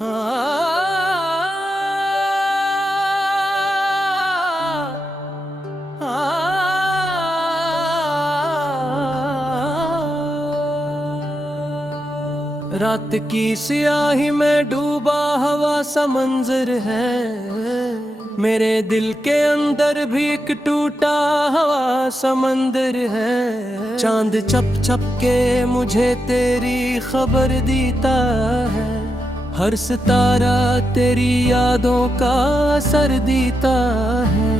रात की स्याही में डूबा हवा सा मंजर है, मेरे दिल के अंदर भी एक टूटा हवा समंदर है। चांद चप चप के मुझे तेरी खबर देता है, हर सितारा तेरी यादों का असर देता है।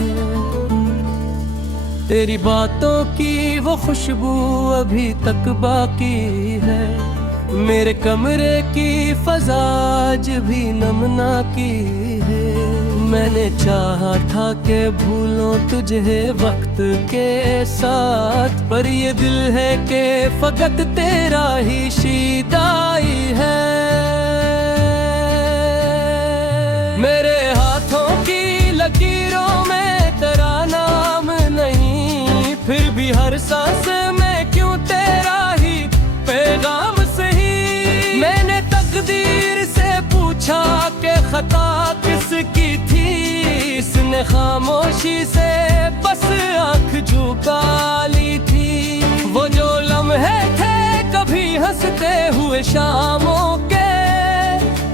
तेरी बातों की वो खुशबू अभी तक बाकी है, मेरे कमरे की फज़ा आज भी नमना की है। मैंने चाहा था कि भूलों तुझे वक्त के साथ, पर ये दिल है कि फकत तेरा ही शिदाई है। मेरे हाथों की लकीरों में तेरा नाम नहीं, फिर भी हर सांस में क्यों तेरा ही पैगाम सही। मैंने तकदीर से पूछा कि खता किसकी थी, इसने खामोशी से बस आंख झुका ली थी। वो जो लम्हे थे कभी हंसते हुए शामों के,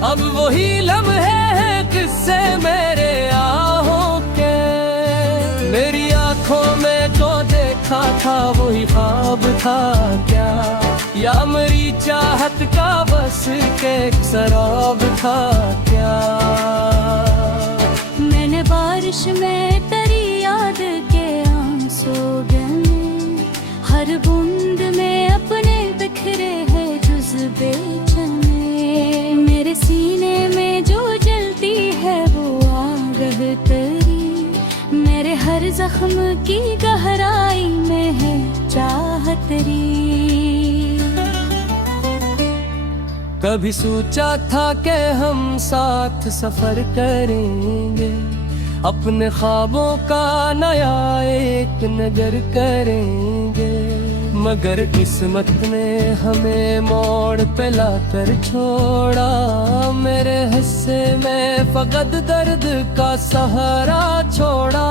अब वही लम्हे हैं किस्से मेरे आहों के। मेरी आंखों में जो देखा था वही ख्वाब था क्या, या मेरी चाहत का बस के शराब था क्या। मैंने बारिश में तेरी याद के आंसू गिने, हर बूंद में अपने बिखरे हैं जुज़्बे चने। मेरे सीने में जो जलती है वो आग है तेरी, मेरे हर जख्म की गहराई में है चाहत तेरी। कभी सोचा था कि हम साथ सफर करेंगे, अपने ख्वाबों का नया एक नगर करेंगे, मगर किस्मत ने हमें मोड़ पे लाकर छोड़ा। मेरे हिस्से में फकत दर्द का सहारा छोड़ा।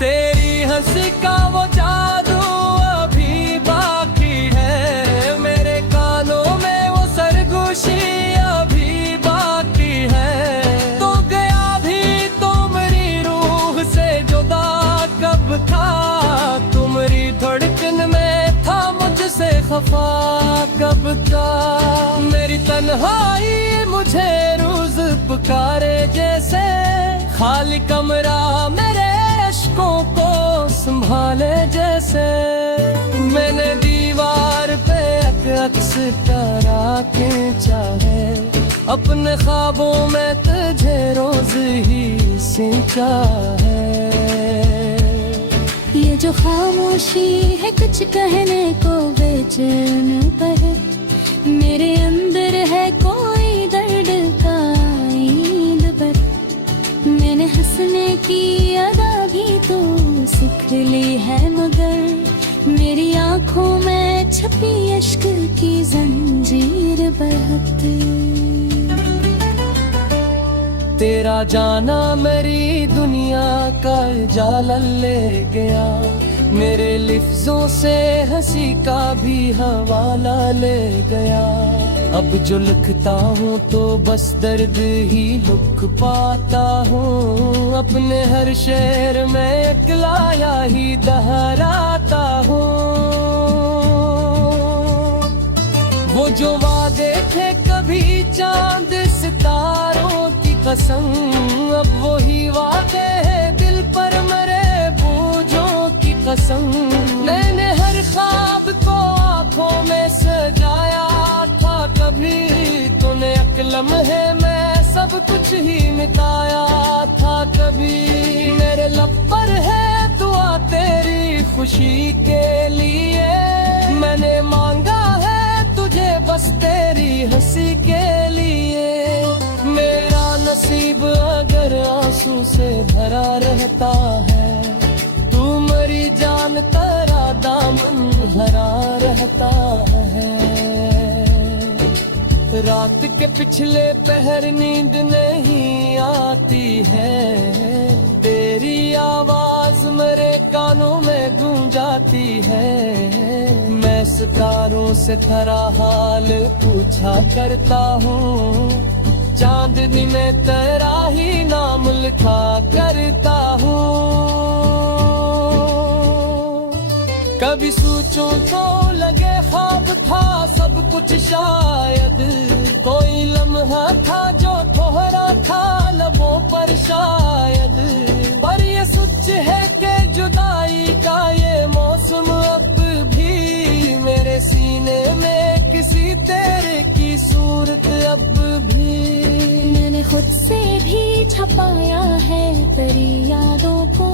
तेरी हंसी का वो जादू अभी बाकी है, मेरे कानों में वो सरगोशी अभी बाकी है। तो गया भी तो मेरी रूह से जुदा कब था, तुम्हारी धड़कन में था मुझसे खफा कब था। मेरी तन्हाई मुझे रोज पुकारे जैसे, खाली कमरा मेरे अश्कों को संभाले जैसे। मैंने दीवार पे अक्स करा के चाहे, अपने ख्वाबों में तुझे रोज ही सींचा है। ये जो खामोशी है कुछ कहने को बेचैन पर, मेरे अंदर है कोई दर्द का ईंद पर। मैंने हंसने की अदा भी तो सीख ली है, मगर मेरी आंखों में छपी अश्क की जंजीर बहत। तेरा जाना मेरी दुनिया का जाला ले गया, मेरे लिफ्जों से हंसी का भी हवाला ले गया। अब जो लिखता हूँ तो बस दर्द ही लिख पाता हूँ, अपने हर शेर में अकेला ही दोहराता हूँ। वो जो वादे थे कभी चांद सितारों की कसम, अब वही वादे हैं दिल पर मरे बोझों की कसम। मैंने हर ख्वाब को आंखों में सजाया था कभी, तूने एक लम्हे में सब कुछ ही मिटाया था कभी। मेरे लब पर है दुआ तेरी खुशी के लिए, मैंने मांगा है तुझे बस तेरी हंसी के लिए। मेरा नसीब अगर आंसू से भरा रहता है, तू मेरी जान तेरा दामन भरा रहता है। रात के पिछले पहर नींद नहीं आती है, तेरी आवाज मेरे कानों में गूंजाती है। मैं सितारों से तेरा हाल पूछा करता हूँ, चांदनी में तेरा ही नाम लिखा करता हूँ। कभी सोचूं तो लगे ख्वाब था सब कुछ, शायद कोई लम्हा था जो ठहरा था लबों पर शायद। पर ये सच है कि जुदाई का ये मौसम अब भी मेरे सीने में किसी तेरे की सूरत अब भी। मैंने खुद से भी छपाया है तेरी यादों को,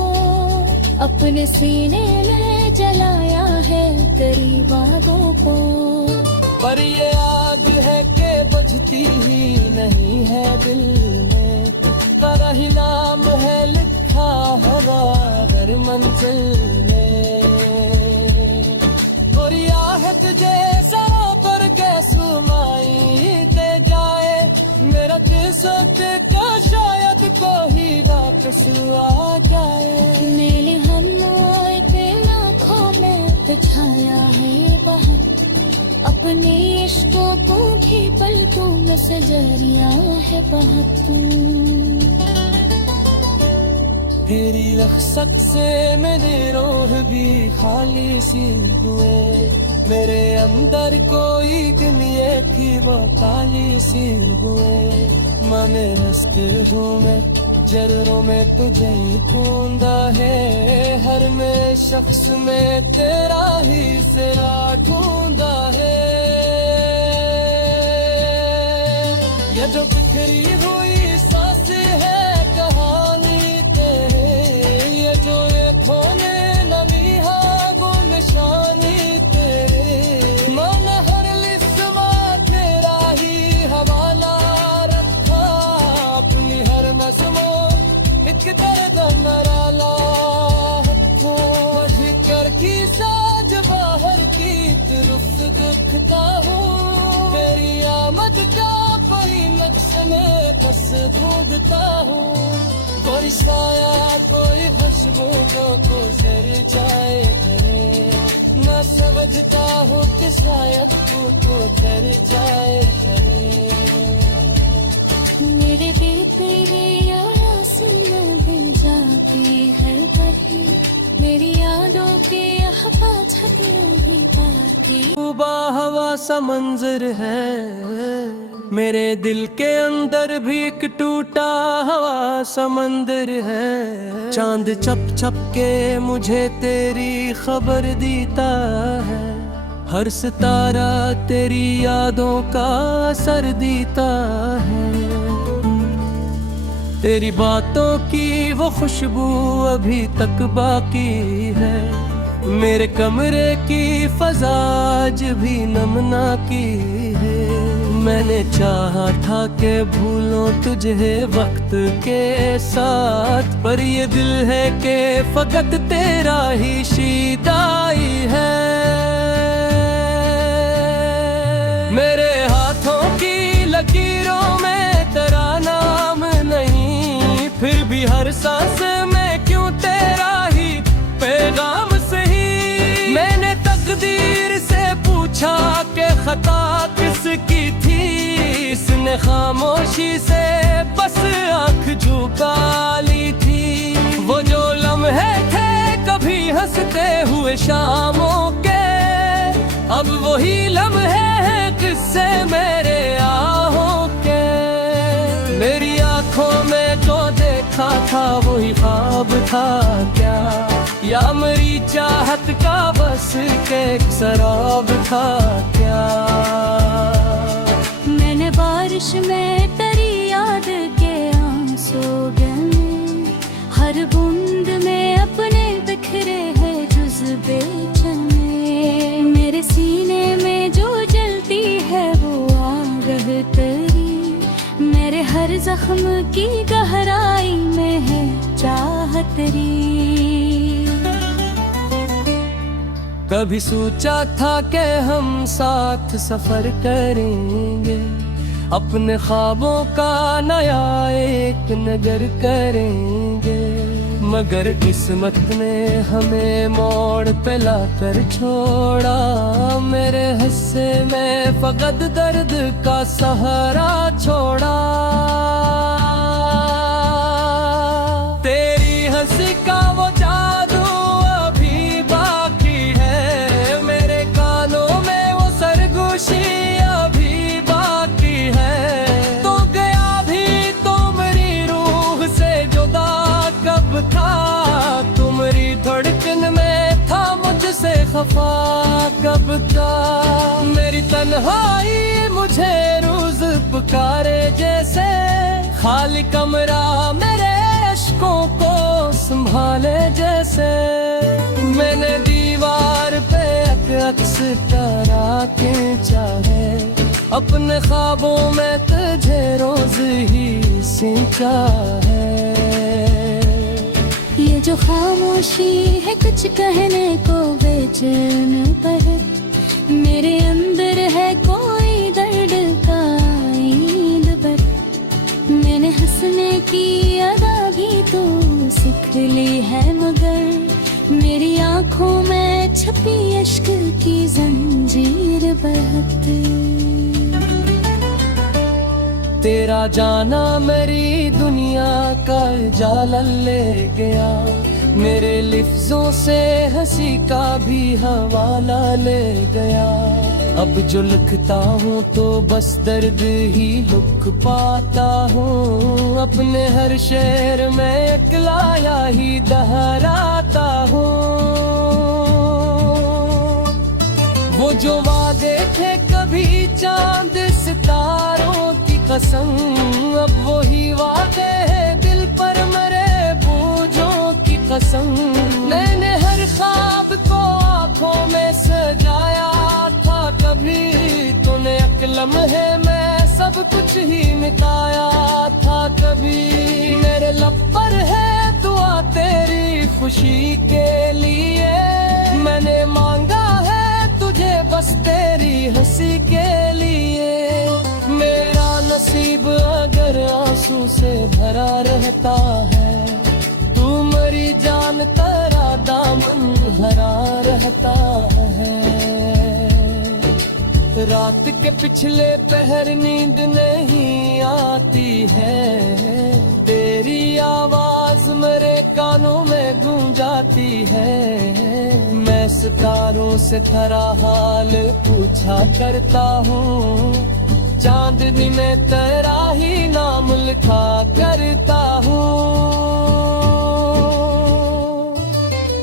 अपने सीने में जलाया है तेरी बातों को। पर ये आग है कि बुझती ही नहीं है दिल में, तेरा ही नाम है लिखा हवा हर मंजिल में। और आहट जैसा पर कैसु माई दे जाए, मेरा किस्मत का शायद कोई वापस आ जाए। मेरे हन्नों के आँखों में बिछाया है बाहर, अपने इश्कों को भी पलकों में सजरिया है बहुत। तेरी रख्सत से मेरे रोह भी खाली सी हुए, मेरे अंदर कोई दिन ये थी वो काली सी हुए। मैं रस्ते हूँ मैं जरूरों में तुझे ढूंढा है, हर में शख्स में तेरा ही सिरा ढूंढा है। ये जो बिखरी हुई सांस है कहानी तेरे, ये जो ये खोने नमी है वो निशानी तेरे। मन हर लिस्मा तेरा ही हवाला रखा, अपनी हर नस्मों एक दर्द मराला भीतर की साज बाहर की तरफ दिखता हूँ। तेरी आमद का कोई नक्श में बस ढूंढता हूँ, कोई साया कोई खुशबू जो गुजर जाए करे। न समझता हूँ कि शायद तू तो कर जाए करे। मेरे तेरे मेरी यादों के हवा छकने भी ताकि। हवा सा मंजर है, मेरे दिल के अंदर भी एक टूटा हवा समंदर है। चांद चप चप के मुझे तेरी खबर देता है, हर सितारा तेरी यादों का असर देता है। तेरी बातों की वो खुशबू अभी तक बाकी है, मेरे कमरे की फजा आज भी नमना की है। मैंने चाहा था कि भूलों तुझे वक्त के साथ, पर ये दिल है कि फकत तेरा ही शिदाई है। मेरे हाथों की लकीरों में तेरा नाम नहीं, फिर भी हर सांस में क्यों तेरा ही पैगाम सही। मैंने तकदीर से पूछा कि खता किसकी थी, इसने खामोशी से बस आंख झुका ली थी। वो जो लम्हे थे कभी हंसते हुए शामों के, अब वही लम्हे हैं किस्से मेरे आहों के। मेरी आंखों में जो देखा था वही ख्वाब था क्या, या मेरी चाहत का बस के शराब था क्या। मैंने बारिश में तेरी याद के आंसू गिने, हर बूंद में अपने बिखरे हैं जुज़्बे चने। मेरे सीने में जो जलती है वो आग है तेरी, मेरे हर जख्म की गहराई में है चाहत तेरी। कभी सोचा था कि हम साथ सफर करेंगे, अपने ख्वाबों का नया एक नगर करेंगे। मगर किस्मत ने हमें मोड़ पे लाकर छोड़ा, मेरे हिस्से में फकत दर्द का सहारा छोड़ा। तेरी हंसी का वो जादू अभी बाकी है, मेरे कानों में वो सरगोशी अभी बाकी है। तो गया भी तो मेरी रूह से जुदा कब था, तुम्हारी धड़कन में था मुझसे खफा कब था। मेरी तन्हाई मुझे रोज पुकारे जैसे, खाली कमरा मेरे अश्कों को संभाले जैसे। मैंने दीवार पे अक्स टरा के चाहे, अपने ख्वाबों में तुझे रोज ही सींचा है। ये जो खामोशी है कुछ कहने को बेचैन पर, मेरे अंदर है कोई दर्द का ईंद पर। मैंने हंसने की अदा भी तो सीख ली है, मगर मेरी आंखों में छपी इश्क की जंजीर बहती। तेरा जाना मेरी दुनिया का जाला ले गया, मेरे लिफ्जों से हंसी का भी हवाला ले गया। अब जो लिखता हूँ तो बस दर्द ही लिख पाता हूँ, अपने हर शेर में अकेला ही दोहराता हूँ। वो जो वादे थे कभी चांद सितारों की कसम, अब वही वादे हैं दिल पर मरे बोझों की कसम। मैंने हर ख्वाब को आंखों में सजाया था कभी, तूने एक लम्हे में सब कुछ ही मिटाया था कभी। मेरे लब पर है दुआ तेरी खुशी के लिए, मैंने मांगा है तुझे बस तेरी हंसी के लिए। मेरा नसीब अगर आंसू से भरा रहता है, तू मेरी जान तेरा दामन हरा रहता है। रात के पिछले पहर नींद नहीं आती है, तेरी आवाज मेरे कानों में गूंजाती है। मैं सितारों से तेरा हाल पूछा करता हूँ, चांदनी में तेरा ही नाम लिखा करता हूँ।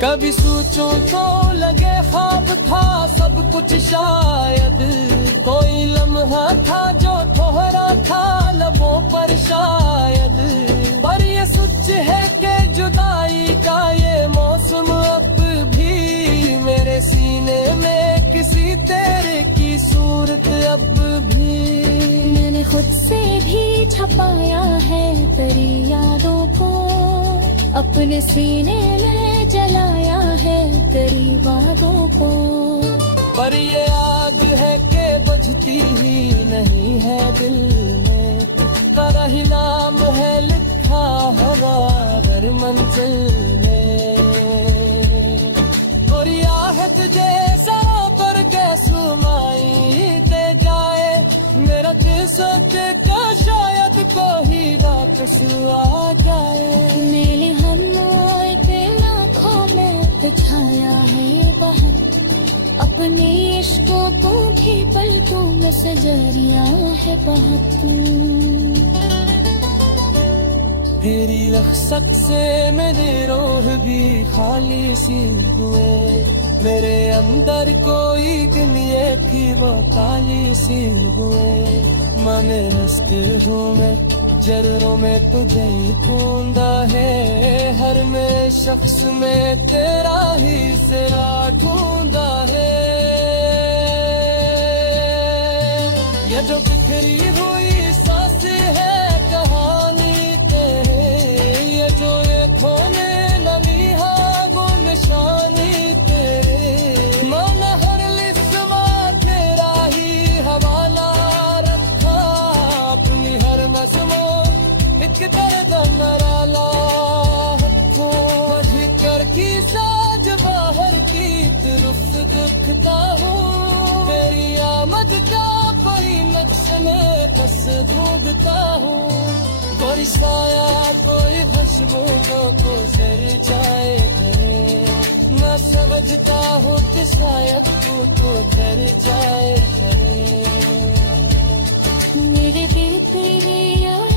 कभी सोचूं तो लगे ख्वाब था सब कुछ शायद, कोई लम्हा था जो ठहरा था लबों पर शायद। पर ये सच है कि जुदाई का ये मौसम अब भी मेरे सीने में किसी तेरे की सूरत अब भी। मैंने खुद से भी छपाया है तेरी यादों को, अपने सीने में जलाया है तेरी बातों को। पर ये आग है कि बुझती ही नहीं है दिल में, तेरा ही नाम है लिखा हर मंजिल में। और यह तुझे सरों पर सुमाई दे जाए, मेरा सोच का शायद कोई वापस आ जाए। मेरे हम के आँखों में बिछाया है बहुत, अपने इश्कों को भी पलकों में सजरिया है बहुत। तेरी रख्सत से मेरे रोह भी खाली सी हुए, मेरे अंदर कोई दिन ये थी वो काली सी हुए। मैं रस्ते हूँ मैं जरूरों में तुझे ढूंढा है, हर में शख्स में तेरा ही सिरा ढूंढा है। ये जो बिखरी हुई सांस है कहानी तेरे, ये जो ये खोने नमी है वो निशानी तेरे। मैंने हर लिस्मा तेरा ही हवाला रखा, एक दर्द मराला भीतर की साज बाहर की तरफ दिखता हूँ तेरी आमद का कोई नक्श में बस भोगता हूँ कोई साया कोई खुशबू को गुजर जाए करे न समझता हूँ कि शायद तू तो कर जाए करे मेरे तेरे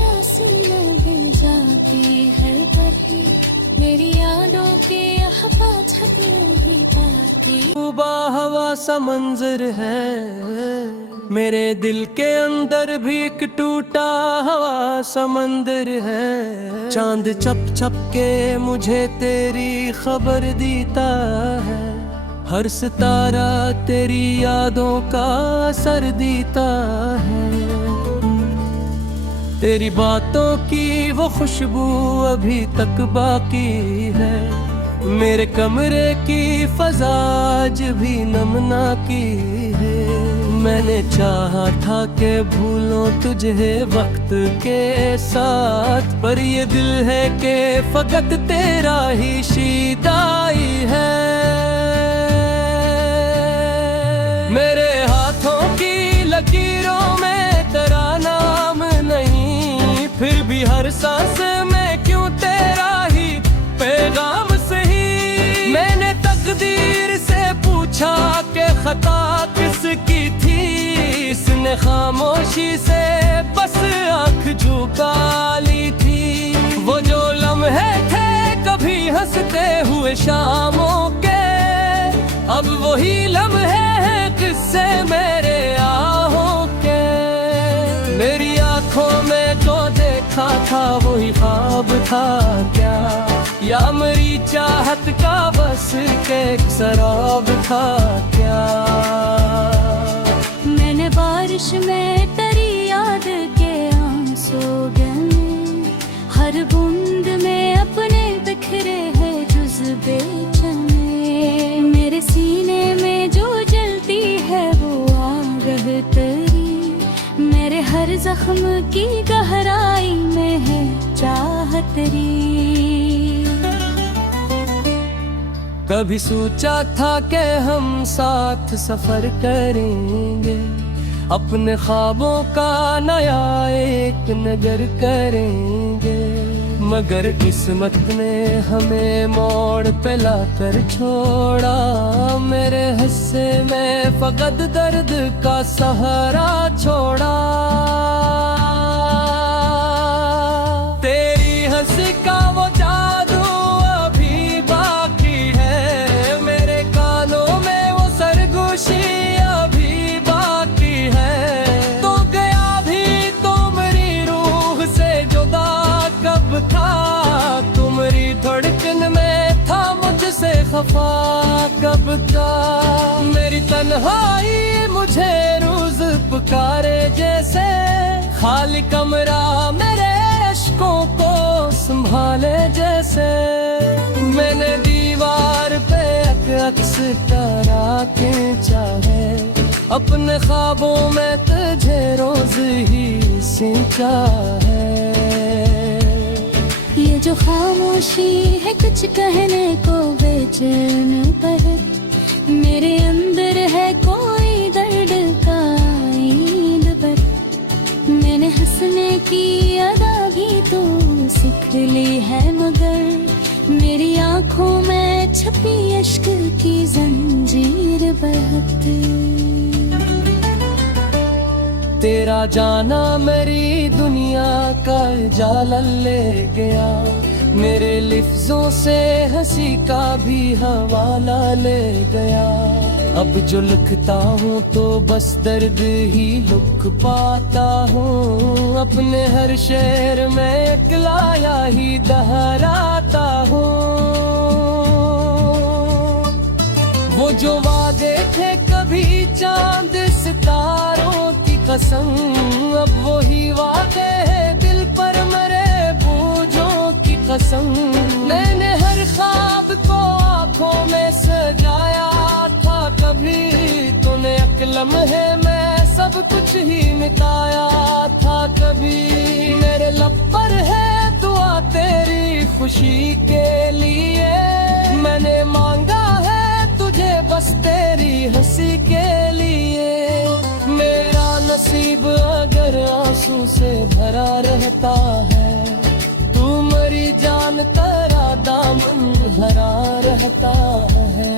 आसिन में जाती है बरही मेरी यादों के हवा छत नहीं पाती डूबा हवा सा मंजर है मेरे दिल के अंदर भी एक टूटा हवा समंदर है चांद चप चप के मुझे तेरी खबर देता है हर सितारा तेरी यादों का असर देता है तेरी बातों की वो खुशबू अभी तक बाकी है मेरे कमरे की फजा आज भी नमना की है मैंने चाहा था कि भूलों तुझे वक्त के साथ पर ये दिल है कि फकत तेरा ही शिदाई है मेरे हाथों की लकीरों में तेरा नाम नहीं फिर भी हर सांस में क्यों तेरा ही पैगाम सही मैंने तकदीर से पूछा कि खता किसकी थी इसने खामोशी से बस आंख झुका ली थी वो जो लम्हे थे कभी हंसते हुए शामों के अब वही लम्हे हैं किससे मेरे आहों के मेरी आंखों में जो देखा था वही ख्वाब था क्या या मेरी चाहत का बस के शराब था क्या मैंने बारिश में तेरी याद के आंसू गए हर बूंद में अपने बिखरे हैं जुज़्बे चने मेरे सीने में जो जलती है वो आग तेरी मेरे हर जख्म की गहराई में है चाहत तेरी कभी सोचा था कि हम साथ सफर करेंगे अपने ख्वाबों का नया एक नगर करेंगे मगर किस्मत ने हमें मोड़ पे लाकर छोड़ा मेरे हिस्से में फकत दर्द का सहारा छोड़ा तेरी हंसी का वो जादू अभी बाकी है मेरे कानों में वो सरगोशी अभी बाकी है तो गया भी तो मेरी रूह से जुदा कब था तुम्हारी धड़कन में था मुझसे खफा कब था मेरी तन्हाई मुझे रोज पुकारे जैसे खाली कमरा मेरे अश्कों को संभाले जैसे मैंने दीवार पे अक्स करा के चाहे अपने ख्वाबों में तुझे रोज ही सींचा है ये जो खामोशी है कुछ कहने को बेचैन पर मेरे अंदर है कोई दर्द का ईंद पर मैंने हंसने की अदा भी तो सीख ली है मगर मेरी आंखों में छपी इश्क की जंजीर बहती तेरा जाना मेरी दुनिया का जाला ले गया मेरे लिफ्जों से हंसी का भी हवाला ले गया अब जो लिखता हूँ तो बस दर्द ही लिख पाता हूँ अपने हर शेर में अकेला ही दोहराता हूँ वो जो वादे थे कभी चांद सितारों की कसम अब वही वादे हैं दिल पर मरे बोझों की कसम मैंने हर ख्वाब को आंखों में सजाया था कभी तूने एक लम्हे में सब कुछ ही मिटाया था कभी मेरे लब पर है खुशी के लिए मैंने मांगा है तुझे बस तेरी हंसी के लिए। मेरा नसीब अगर आंसू से भरा रहता है, तू मरी जान तेरा दामन भरा रहता है।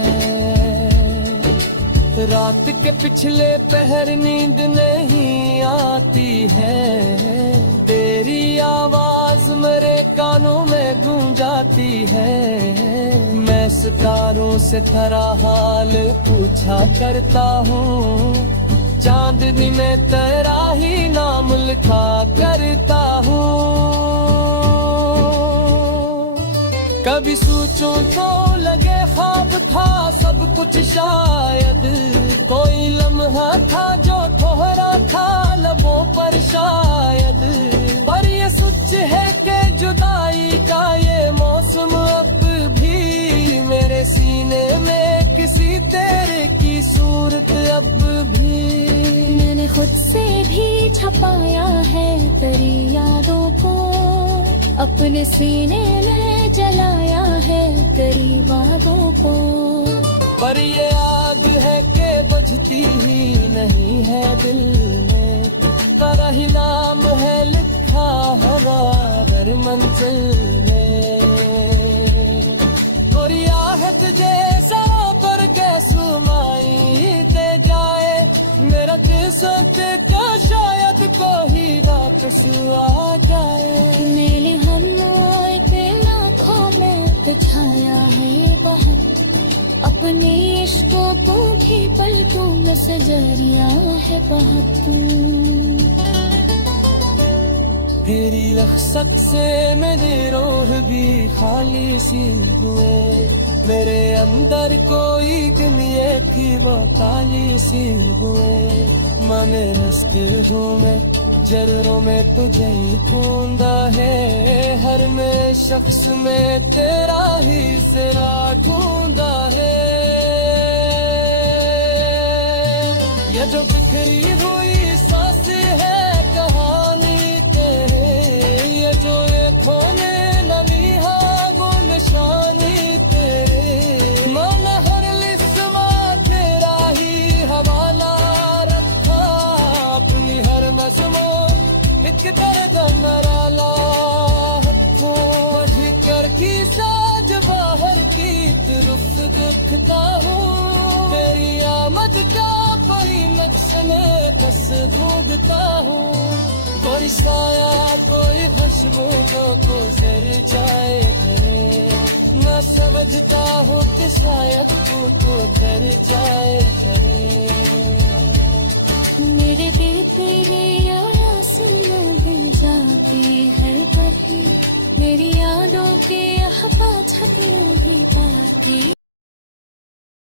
रात के पिछले पहर नींद नहीं आती है, तेरी आवाज मेरे कानों में गूंजाती है। मैं सितारों से तेरा हाल पूछा करता हूँ, चांदनी में तेरा ही नाम लिखा करता हूँ। कभी सोचूं तो लगे ख्वाब था सब कुछ शायद, कोई लम्हा था जो ठहरा था लबों पर शायद। पर ये सच है कि जुदाई का ये मौसम अब भी मेरे सीने में किसी तेरे की सूरत अब भी। मैंने खुद से भी छपाया है तेरी यादों को, अपने सीने में जलाया है तेरी बातों को। पर ये आग है कि बुझती ही नहीं है दिल में, तेरा ही नाम है लिखा हर मंजिल में। और आहत जैसा कर के सुमाई दे जाए मेरा दिल, सोचे का शायद कोई वापस आ जाए। मेरे हम के आँखों में बिछाया है ये बहुत, अपने इश्कों को भी पलकों में सजरिया है बहुत। तेरी रख्सत से मेरे रोह भी खाली सी हुए, मेरे अंदर कोई दिन ये थी वो काली सी हुए। मैं रस्ते में जरूरों में तुझे ही ढूंढा है, हर में शख्स में तेरा ही सिरा ढूंढा है। ये जो बिखरी हुई सांस है कहानी तेरे, ये जो खोने नमी है वो निशानी तेरे। माना हर लिस्मा तेरा ही हवाला रखा, अपनी हर मसमो एक दर्द मराला कर की साज बाहर की तरफ दिखता हूँ। तेरी आमद का बड़ी मकसने बस ढूंढता हूँ, कोई साया कोई खुशबू जो गुजर जाए करे। मैं समझता हूँ कि शायद तू तो कर जाए करे। मेरे दिल तेरी आवाज़ में मिल जाती है वही, मेरी यादों के हवा छवियों भी बाकी।